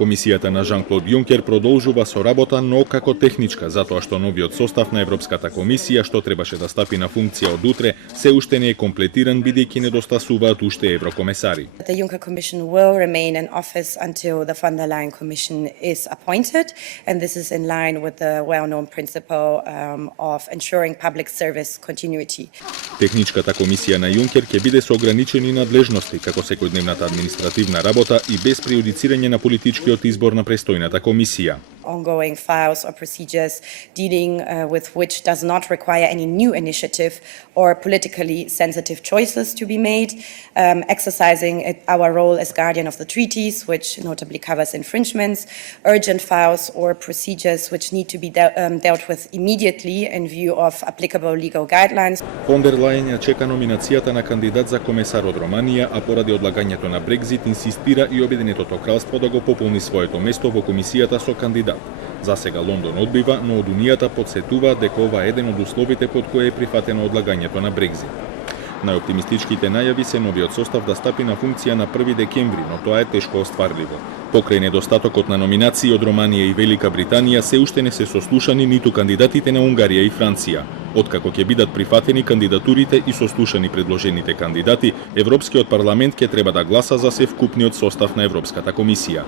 Комисијата на Жан-Клод Јункер продолжува со работа, но како техничка, затоа што новиот состав на Европската комисија, што требаше да стапи на функција од утре, се уште не е комплетиран, бидејќи недостасуваат уште еврокомесари. The Juncker Commission will remain in office until the von der Leyen Commission is appointed, and this is in line with the well-known principle of ensuring public service continuity. Техничката комисија на Јункер ќе биде со ограничени надлежности, како секојдневната административна работа и без прејудицирање на политичкиот избор на престојната комисија. Ongoing files or procedures dealing with which does not require any new initiative or politically sensitive choices to be made, exercising our role as guardian of the treaties, which notably covers infringements, urgent files or procedures which need to be dealt with immediately in view of applicable legal guidelines. Фон дер Лајен ја чека номинацијата на кандидат за комесар од Романија, а поради одлагањето на Брекзит инсистира и Обединетото кралство да го пополни своето место во комисијата со кандидат. За сега Лондон одбива, но од Унијата потсетуваат дека ова е еден од условите под кој е прифатено одлагањето на Брекзит. Најоптимистичките најави се новиот состав да стапи на функција на 1 декември, но тоа е тешко остварливо. Покрај недостатокот на номинации од Романија и Велика Британија, се уште не се сослушани ниту кандидатите на Унгарија и Франција. Откако ќе бидат прифатени кандидатурите и сослушани предложените кандидати, Европскиот парламент ќе треба да гласа за севкупниот состав на Европската комисија.